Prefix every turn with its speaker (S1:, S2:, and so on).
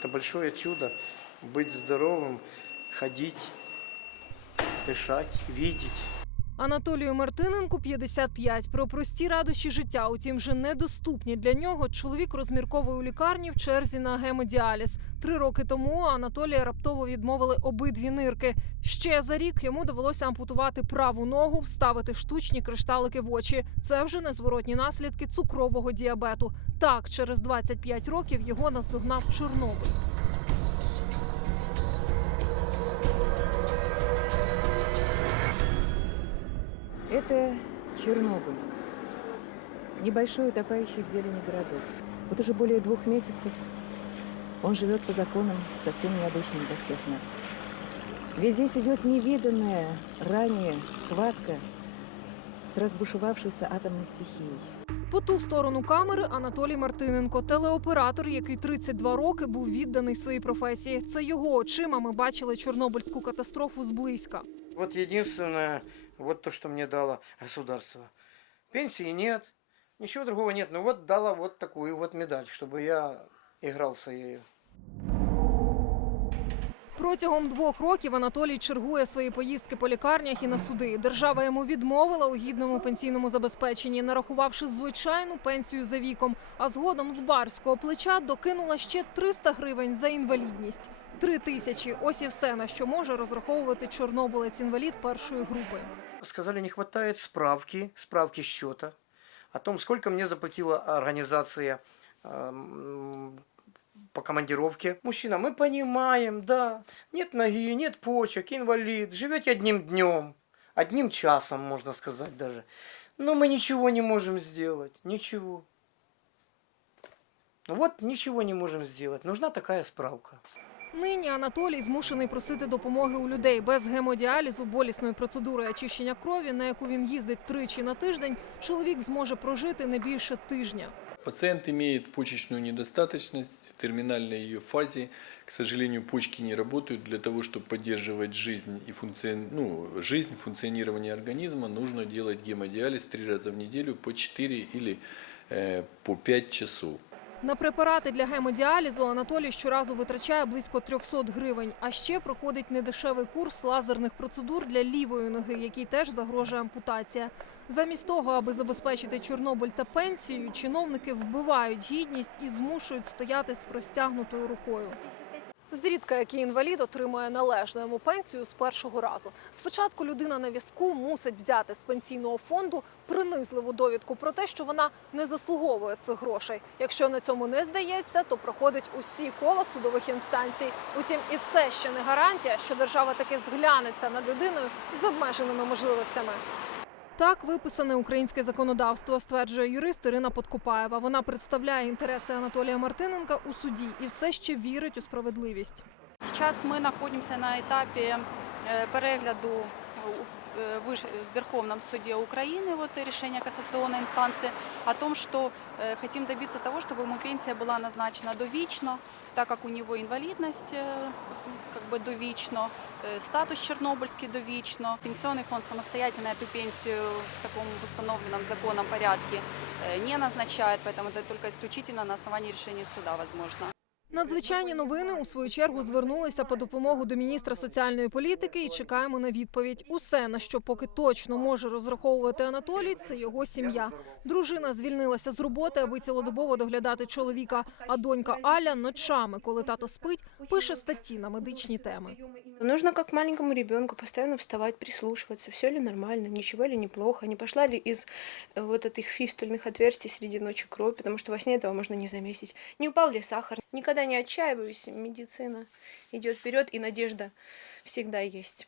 S1: Это большое чудо быть здоровым, ходить, дышать, видеть.
S2: Анатолію Мартиненку 55. Про прості радощі життя, утім, вже недоступні для нього. Чоловік розмірковує у лікарні в черзі на гемодіаліз. Три роки тому Анатолія раптово відмовили обидві нирки. Ще за рік йому довелося ампутувати праву ногу, вставити штучні кришталики в очі. Це вже незворотні наслідки цукрового діабету. Так, через 25 років його наздогнав Чорнобиль.
S3: Это Чернобыль. Небольшой утопающий в зелени городок. Вот уже более двух месяцев он живет по законам совсем необычным для всех нас. Ведь здесь идет невиданная ранее схватка с разбушевавшейся атомной стихией.
S2: По ту сторону камери Анатолій Мартиненко, телеоператор, який 32 роки був відданий своїй професії. Це його очима ми бачили Чорнобильську катастрофу зблизька.
S1: Вот единственное, вот то, что мне дало государство. Пенсии нет, ничего другого нет. Ну вот дала вот такую вот медаль, чтобы я игрался ею.
S2: Протягом двох років Анатолій чергує свої поїздки по лікарнях і на суди. Держава йому відмовила у гідному пенсійному забезпеченні, нарахувавши звичайну пенсію за віком. А згодом з барського плеча докинула ще 300 гривень за інвалідність. Три тисячі. Ось і все на що може розраховувати чорнобилець інвалід першої групи.
S1: Сказали, не хватает справки, справки счета о том, сколько мне заплатила организация эм, по командировке. Мужчина, мы понимаем, да, нет ноги, нет почек, инвалид, живете одним днем, одним часом, можно сказать даже. Но мы ничего не можем сделать, ничего. Вот ничего не можем сделать, нужна такая справка.
S2: Нині Анатолій змушений просити допомоги у людей без гемодіалізу, болісної процедури очищення крові, на яку він їздить тричі на тиждень. Чоловік зможе прожити не більше тижня.
S4: Пациент имеет почечную недостаточность в терминальной ее фазе. К сожалению, почки не работают. Для того, чтобы поддерживать жизнь и функцион... ну, жизнь, функционирование организма, нужно делать гемодиализ три раза в неделю по 4 или э, по 5 часов.
S2: На препарати для гемодіалізу Анатолій щоразу витрачає близько 300 гривень. А ще проходить недешевий курс лазерних процедур для лівої ноги, який теж загрожує ампутація. Замість того, аби забезпечити чорнобильця пенсію, чиновники вбивають гідність і змушують стояти з простягнутою рукою. Зрідка який інвалід отримує належну йому пенсію з першого разу. Спочатку людина на візку мусить взяти з пенсійного фонду принизливу довідку про те, що вона не заслуговує цих грошей. Якщо на цьому не здається, то проходить усі кола судових інстанцій. Утім, і це ще не гарантія, що держава таки зглянеться над людиною з обмеженими можливостями. Так виписане українське законодавство, стверджує юрист Ірина Подкопаєва. Вона представляє інтереси Анатолія Мартиненка у суді і все ще вірить у справедливість.
S5: Сейчас мы находимся на этапе э, перегляду э, в Виш- в Верховном суде Украины, вот э, решение кассационной инстанции, о том, что э, хотим добиться того, чтобы ему пенсия была назначена довечно, так как у него инвалидность э, как бы довечно, э, статус чернобыльский довечно. Пенсионный фонд самостоятельно эту пенсию в таком установленном законом порядке э, не назначает, поэтому это только исключительно на основании решения суда возможно.
S2: Надзвичайні новини у свою чергу звернулися по допомогу до міністра соціальної політики і чекаємо на відповідь. Усе на що поки точно може розраховувати Анатолій, це його сім'я. Дружина звільнилася з роботи, аби цілодобово доглядати чоловіка. А донька Аля ночами, коли тато спить, пише статті на медичні теми.
S6: Нужно как маленькому ребенку постоянно вставать, прислушиваться, все ли нормально, ничего ли неплохо, не пошла ли из э, вот этих фистульных отверстий среди ночи кровь, потому что во сне этого можно не заметить. Не упал ли сахар. Никогда не отчаиваюсь, медицина идет вперед и надежда всегда есть.